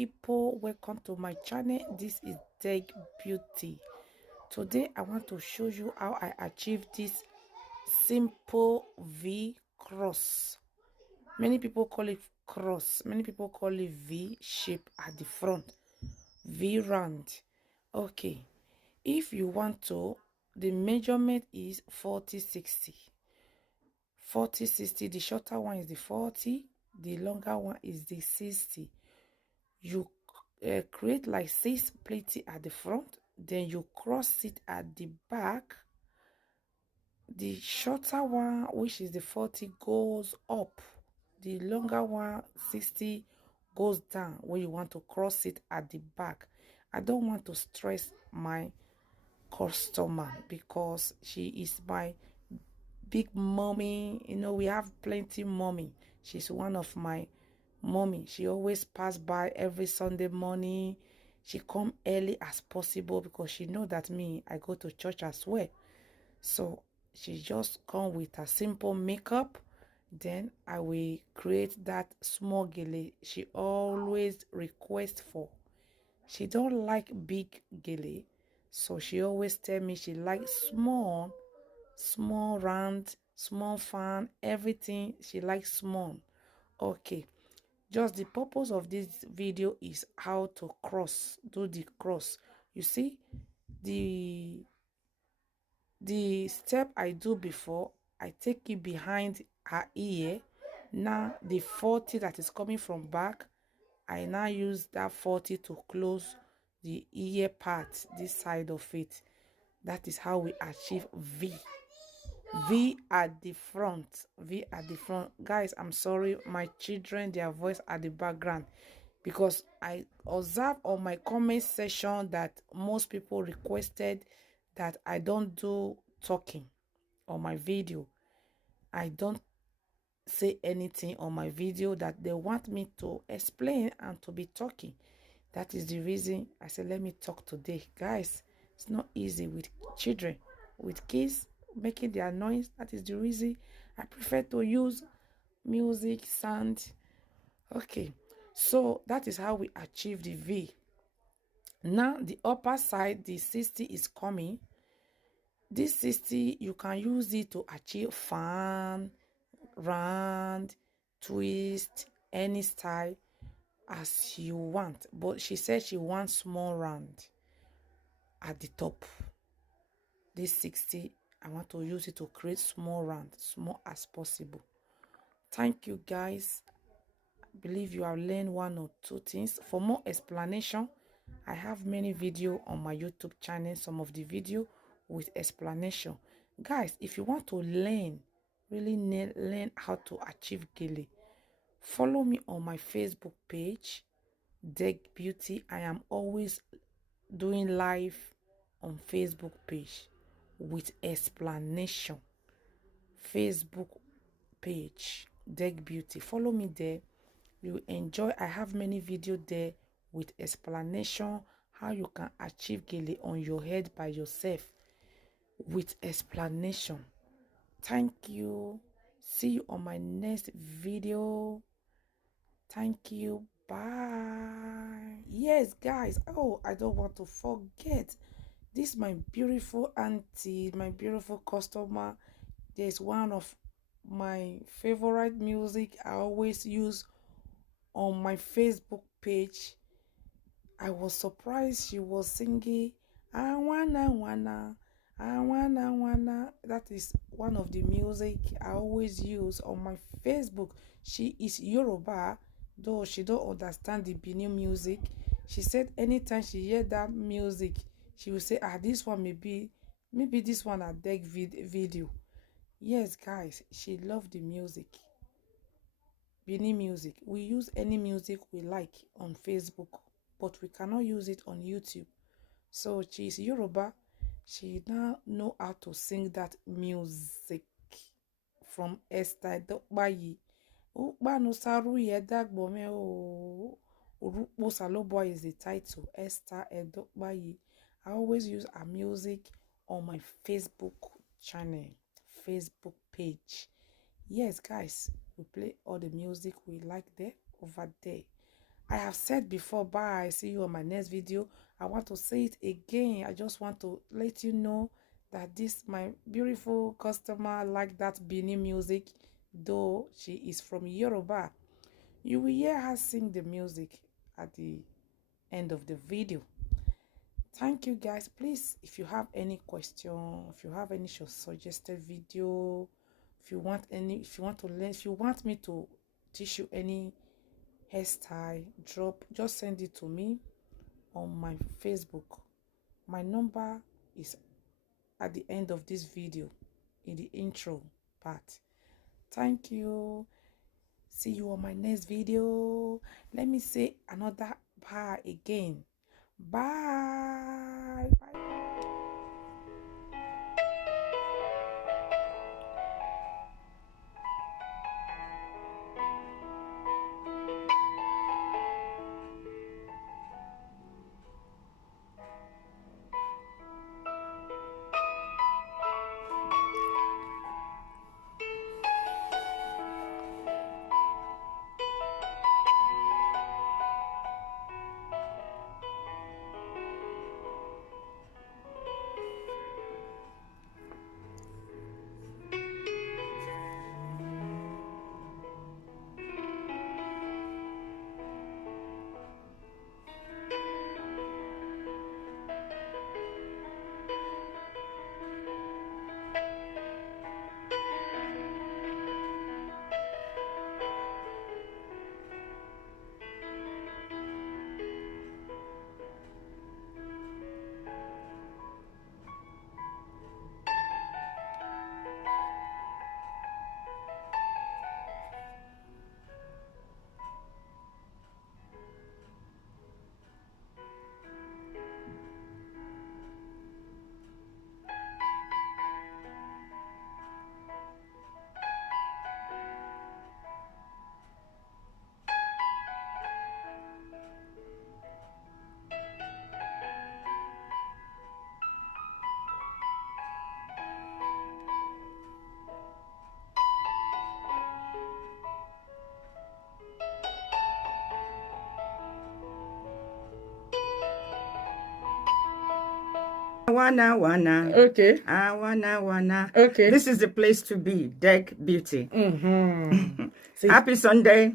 people, welcome to my channel. This is Deg Beauty. Today I want to show you how I achieved this simple V cross. Many people call it cross, many people call it V shape at the front, V round. Okay, if you want to, the measurement is 40-60. 40-60, the shorter one is the 40, the longer one is the 60. You create like 6 pleats at the front, then you cross it at the back. The shorter one, which is the 40, goes up, the longer one 60 goes down when you want to cross it at the back. I don't want to stress my customer because she is my big mommy. You know, we have plenty mommy. She's one of my mommy. She always pass by every Sunday morning. She come early as possible because she know that me, I go to church as well. So she just come with a simple makeup. Then I will create that small gele she always request for. She don't like big gele, so she always tell me she likes small round, small fan, everything she likes small. Okay, just the purpose of this video is how to do the cross. You see, the step I do before, I take it behind her ear. Now the 40 that is coming from back, I now use that 40 to close the ear part, this side of it. That is how we achieve V at the front. V at the front. Guys, I'm sorry, my children, their voice at the background, because I observe on my comment section that most people requested that I don't do talking on my video. I don't say anything on my video, that they want me to explain and to be talking. That is the reason I said, let me talk today. Guys, it's not easy with children, with kids making their noise. That is the reason I prefer to use music, sound. Okay, so that is how we achieve the V. Now the upper side, the 60 is coming. This 60, you can use it to achieve fan, round, twist, any style as you want. But she said she wants small round at the top. This 60, I want to use it to create small round, small as possible. Thank you, guys. I believe you have learned one or two things. For more explanation, I have many videos on my YouTube channel, some of the video with explanation. Guys, if you want to learn, really learn how to achieve gele, follow me on my Facebook page, Deg Beauty. I am always doing live on Facebook page with explanation. Facebook page, Deg Beauty. Follow me there. You enjoy. I have many videos there with explanation how you can achieve gele on your head by yourself with explanation. Thank you. See you on my next video. Thank you. Bye. Yes, guys. Oh, I don't want to forget. This is my beautiful auntie, my beautiful customer. There's one of my favorite music I always use on my Facebook page. I was surprised she was singing I wanna. That is one of the music I always use on my Facebook. She is Yoruba, though she don't understand the Benin music. She said anytime she hear that music, she will say, this one maybe this one a Deg video. Yes, guys, she loved the music. Benin music. We use any music we like on Facebook, but we cannot use it on YouTube. So she's Yoruba. She now know how to sing that music from Esther Dokbayi. Ukbanu Saru Yedagbome o. Urukpo Saloboy is the title. Esther Edokbayi. I always use her music on my Facebook channel, Facebook page. Yes, guys, we play all the music we like there over there. I have said before, bye. See you on my next video. I want to say it again. I just want to let you know that this my beautiful customer like that Benin music, though she is from Yoruba. You will hear her sing the music at the end of the video. Thank you guys. Please, if you have any question, if you have any suggested video, if you want to learn, if you want me to teach you any hairstyle, just send it to me on my Facebook. My number is at the end of this video in the intro part. Thank you. See you on my next video. Let me say another bye again. Bye. Bye. Wana. Okay. Wana. Okay. This is the place to be, Deck Beauty. Mm-hmm. Happy Sunday.